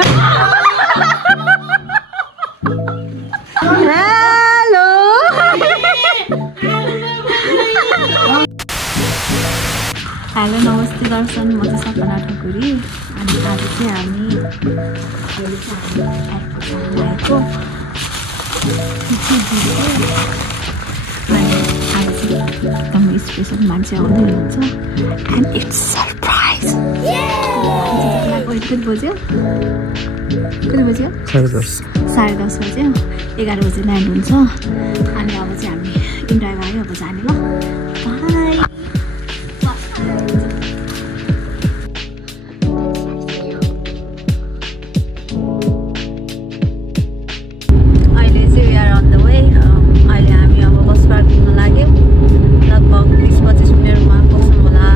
Hello hello नमस्ते दर्शन, म चाहिँ सपना ठकुरी। अनि आज चाहिँ हामी आएको अनि आज चाहिँ एकदम स्पेसल मान्छे आउँदै हुनुहुन्छ एन्ड इट्स सरप्राइज। कति बज्यो? 10:30 बज्यो? 10:30 बज्यो। 11 बजे ल्यान्ड हुन्छ। अनि अब चाहिँ हामी इन्डिया गयो, अब जाने ल। बाई। अहिले चाहिँ we are on the way. अहिले हामी अब बस पार्किङमा लाग्यौँ। लगभग 20-25 मिनटमा पुग्छौँ होला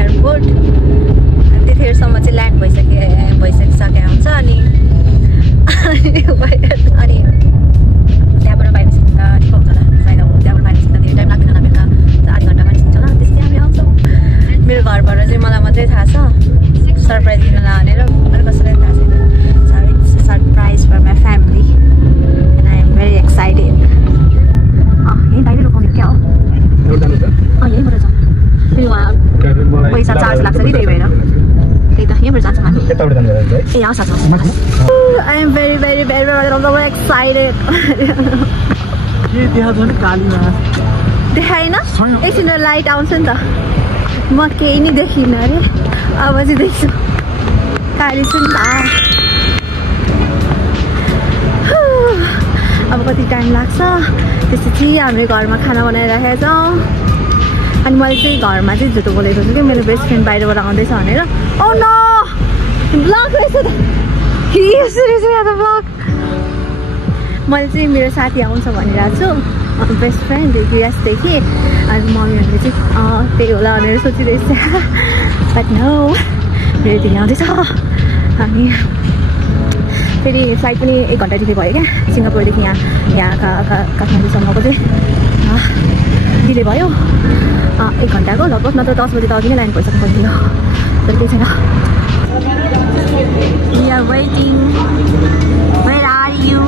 एयरपोर्ट। त्यतिखेरसम्म चाहिँ ल्यान्ड भइसकेको हुन्छ। अनि त्यहाँबाट बाहिर निस्किँदा ठिक हुन्छ होला। सायद अब त्यहाँबाट बाहिर निस्किँदा धेरै टाइम लाग्दैन होला। बेलुका आधी घन्टामा निस्किन्छ होला। त्यसै हामी आउँछौँ। मेरो घरबाट चाहिँ मलाई मात्रै थाहा छ सरप्राइज दिन भनेर, अरू कसैलाई थाहा छैन। So it's surprise for my family and I am very excited. यहीँ बाहिर रोकाउने क्या हो? यहीँबाट छ। फेरि उहाँ पैसा चार्ज लाग्छ नि, त्यही भएर त्यही त यहीँबाट जान्छौँ हामी। ए हस् हस्। I am very very very excited. देखाएन? एकछिन लाइट आउँछ नि त। म केही नि देखिनँ अरे, अब चाहिँ देख्छु। काली छु नि त। अब कति टाइम लाग्छ। त्यसपछि हाम्रो घरमा खाना बनाइराखेका छौँ। अनि मैले चाहिँ घरमा चाहिँ झुटो बोलेको छु कि मेरो बेस्ट फ्रेन्ड बाहिरबाट आउँदैछ भनेर। ओ नो, ब्लग रहेछ त। ब्लग मैले चाहिँ मेरो साथी आउँछ भनिरहेको छु, बेस्ट फ्रेन्ड युएसदेखि। अनि मम्मीहरूले चाहिँ त्यही होला भनेर सोचिरहेछ। बट नो, मेरो दिदी आउँदैछ। अनि फेरि फ्लाइट पनि 1 घन्टा डिले भयो क्या। सिङ्गापुरदेखि यहाँ काठमाडौँसम्मको चाहिँ डिले भयो 1 घन्टाको लगभग। नत्र 10 बजे त अघि नै ल्यान्ड भइसक्नु पर्थ्यो, तर केही छैन। We are waiting. Where are you?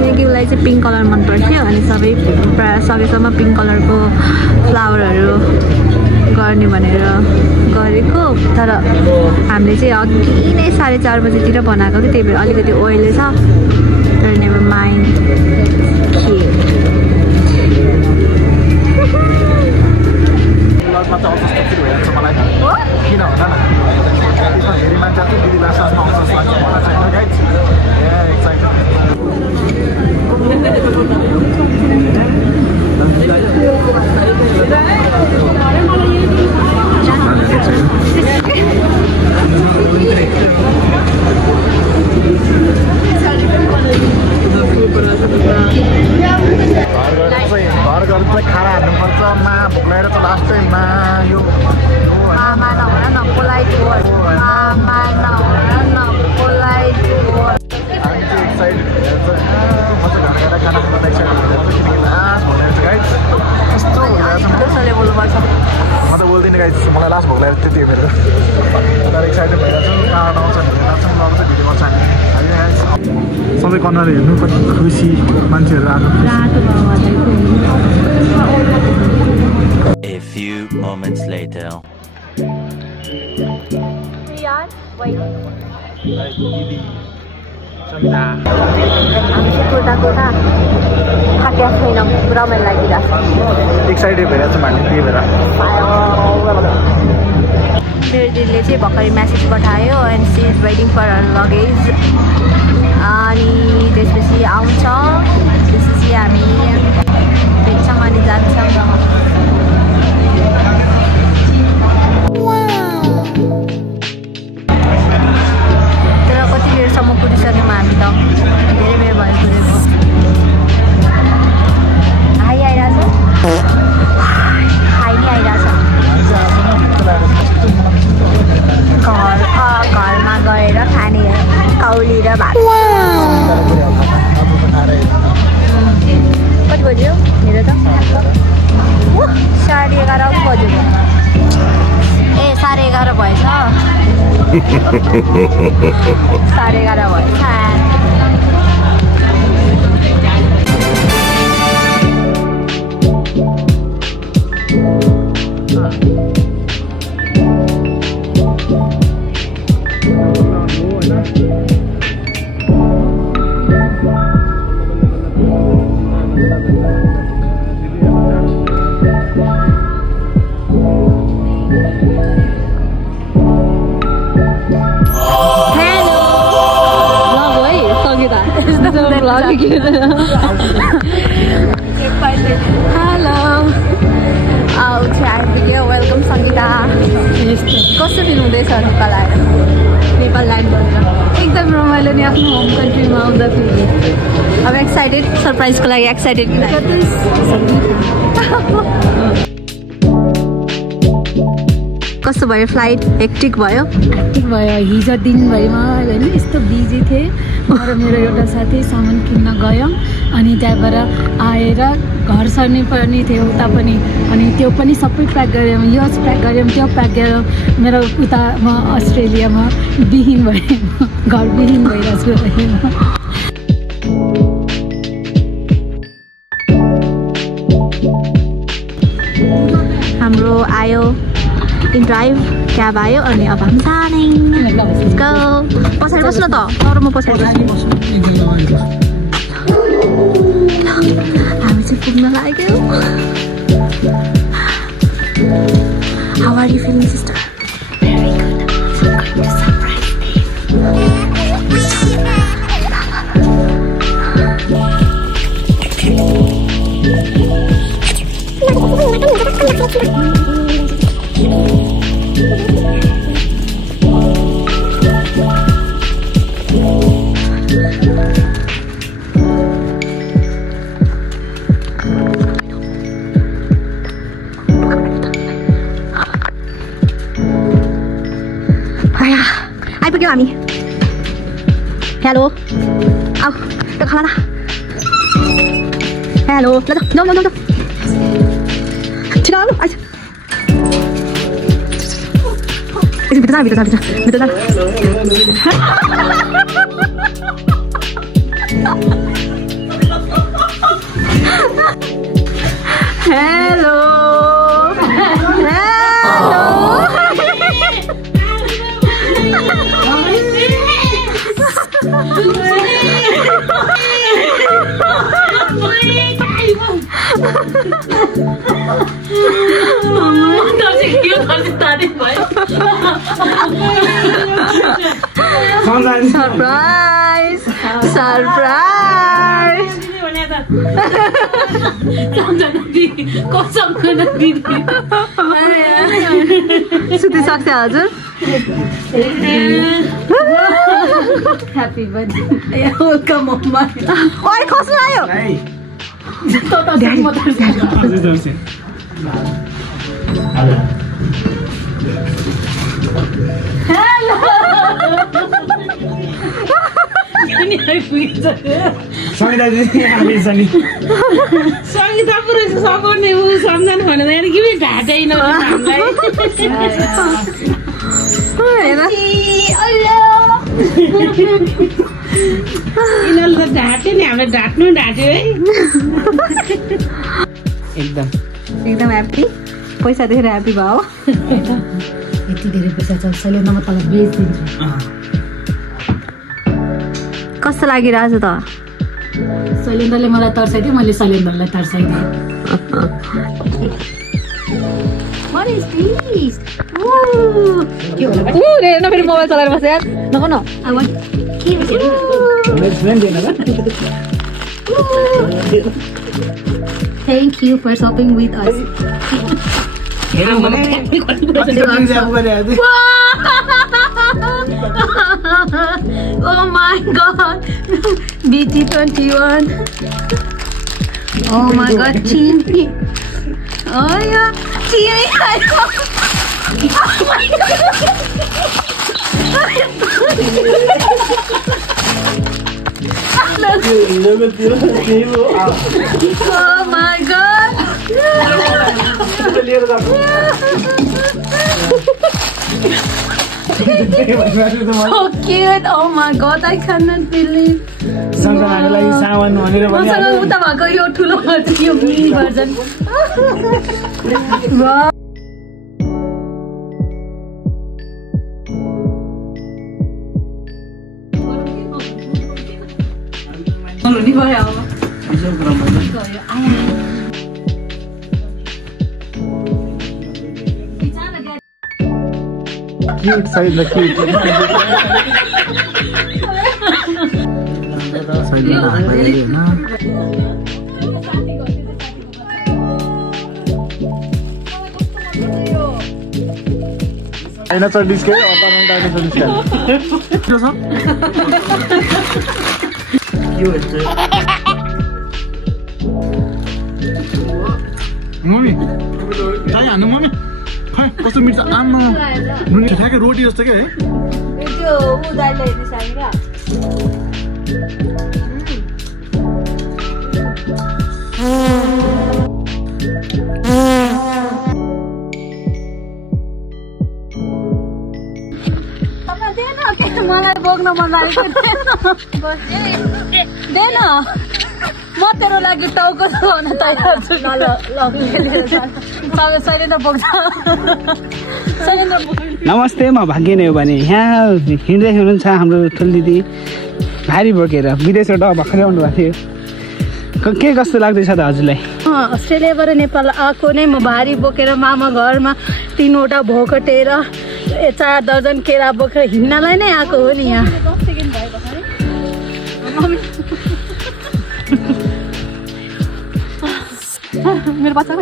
मेगीलाई चाहिँ पिङ्क कलर मन पर्थ्यो। अनि प्रायः सकेसम्म पिङ्क कलरको फ्लावरहरू गर्ने भनेर गरेको। तर हामीले चाहिँ अघि नै 4:30 बजीतिर बनाएको कि, त्यही भएर अलिकति ओइली छ। तर नेभर माइन्ड। मलाई लास्ट भोक लागेर त्यति बेर तर एक्साइटेड भइरहेको छु। कहाँ आउँछ भनेर नाच्छौँ, लगाउँछ भिडियो गर्छ हामी। सबै कर्नर हेर्नु कति खुसी मान्छेहरू आएको। A few moments later. Excited भइरहेको छु हामी त्यही भएर। मेरो दिदीले चाहिँ भर्खरै मेसेज पठायो and she is waiting for her luggage. अनि त्यसपछि आउँछ, त्यसपछि हामी भेट्छौँ अनि जान्छौँ। तर कति बेरसम्म पुगिसक्यौँ हामी त, धेरै बेर भयो पुगेको। हाई आइरहेछ, हाई नै आइरहेछ। घरमा गएर खाने कौली र भात। कति बज्यो? हेर त 11:30 बज्यो। 11:30 भयो। हेलो आउँछ आइपुग्यो। वेलकम सङ्गीता। कस्तो फिल हुँदैछ नेपाल आएर, नेपाल ल्यान्ड गरेर? एकदम रमाइलो नि आफ्नो होम कन्ट्रीमा आउँदाखेरि। अब एक्साइटेड, सरप्राइजको लागि एक्साइटेड कि कस्तो भयो फ्लाइट? हेक्टिक भयो? हेक्टिक भयो। हिजो दिनभरिमा होइन यस्तो बिजी थिएँ। म र मेरो एउटा साथी सामान किन्न गयौँ, अनि त्यहाँबाट आएर घर सर्ने पनि थियो उता पनि, अनि त्यो पनि सबै प्याक गऱ्यौँ। यो प्याक गऱ्यौँ, त्यो प्याक गऱ्यौँ। मेरो उता म अस्ट्रेलियामा विहीन भएँ, घर विहीन भइरहेको छु। हाम्रो आयो इन ड्राइभ क्याब आयो, अनि अब हामी जाने। पछाडि बस्नु त, तर म पछाडि हामी चाहिँ पुग्न लाग्यो। How are you feeling, sister? Very good. I'm going to surprise आइपुग्यौँ हामी। हेलो आऊ त खाना। हेलो ल जाऊ जाऊ जाऊ छिटो आउनु। आइज भित्र जा भित्र जा भित्र भित्र जा। Hello surprise surprise. सुतिसक्छ हजुर? Happy birthday. Welcome mama. ओइ कसले आयो? सङ्गीता पुरै सघाउने ऊ सम्झनु भनेर कि ढाँटेन हामीलाई। यिनीहरूले त ढाँटे नि, हामीले ढाँट्नु ढाँट्यो है। एकदम एकदम ह्याप्पी। पैसा देखेर ह्याप्पी भयो। यति धेरै पैसा छ, सैलेन्डरमा तँलाई बेचिदिन्छु। कस्तो लागिरहेछ त? सैलेन्द्रले मलाई तर्साइदियो, मैले सैलेन्द्रलाई तर्साइदिएँ। What is this? हेर्न फेरि मोबाइल चलाएर बस्छ यार। नगर्नु। Thank you for shopping with us. Oh my god. BT21. Oh my god, Chini. Oh yeah, Chini. Oh my god. Oh my god. So cute. Oh my god, I cannot believe. सम्झनाको लागि सामान भनेर मसँग उता भएको यो ठुलो version यो मिनी भर्जन नि भयो अब क्यूट साइड ल क्यूट साइड ल डाइनोसर डिस्के अपार्टमेन्ट डाइनोसर डिस्के के छ मम्मी चाइ हान्नु मम्मी खै कस्तो मिर्च आमा ठ्याक्कै रोटी जस्तो के है त्यो उदाले दिसाइरा मलाई बोक्न मन लागेको देन म तेरो लागि टाउको छुन तयार छु ल शैलेन्द्र बोक्छ नमस्ते म भाग्य नै हो भने यहाँ हिँड्दै हुनुहुन्छ हाम्रो ठुलो दिदी भारी बोकेर विदेशबाट भर्खरै आउनु भएको थियो के कस्तो लाग्दैछ त हजुरलाई अस्ट्रेलियाबाट नेपाल आएको नै म भारी बोकेर मामा घरमा 3वटा भोकटेर 4 दर्जन केरा बोकेर हिँड्नलाई नै आएको हो नि यहाँ मेरो बच्चा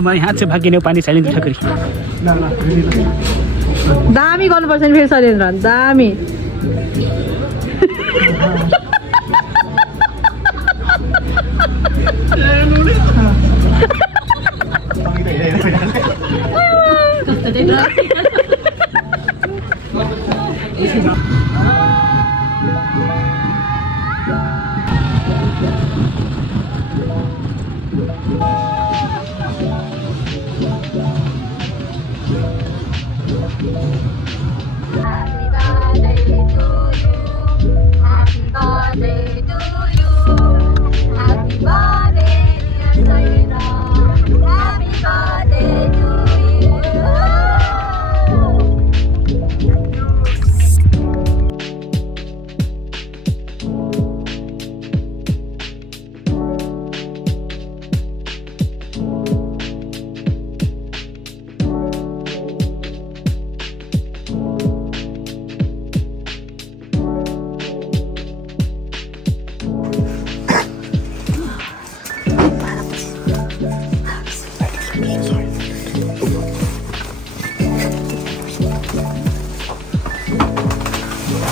म यहाँ चाहिँ भाग्य नै पानी शैलेन्द्र ठकुरी दामी गर्नुपर्छ नि फेरि शैलेन्द्र दामी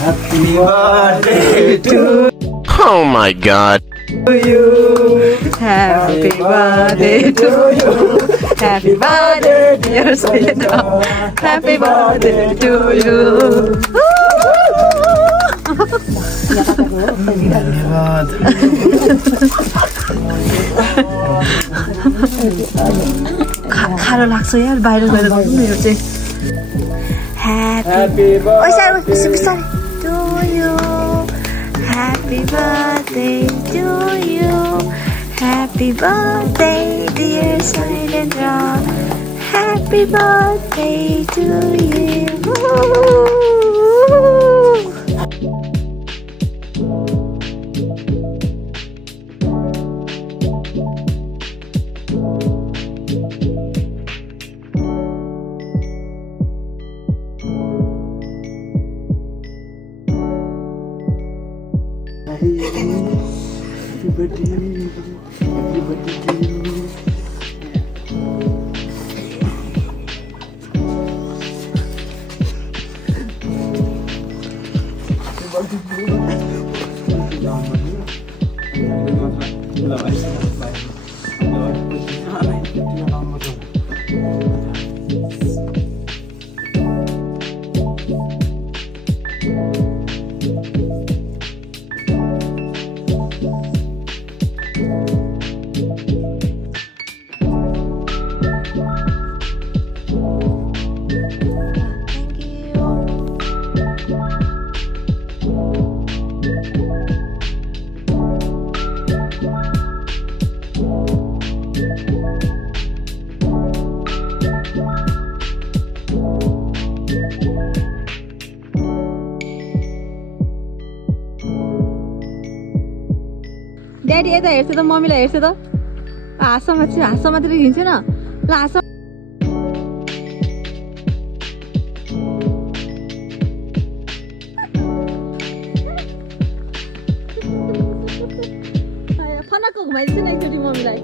Happy birthday to Oh my god. you. Happy birthday to you. Happy birthday dear Shailedra. Happy birthday to you. खारो लाग्छ यार बाहिर गएर गर्नु यो चाहिँ Happy birthday to you. Happy birthday to you. Happy birthday dear Shailedra. Happy birthday to you. Daddy यता हेर्छु त मम्मीलाई हेर्छु त हाँस मात्रै हिँड्छु न ल हाँस फनक्क घुमाइदिन्छु नि एकचोटि मम्मीलाई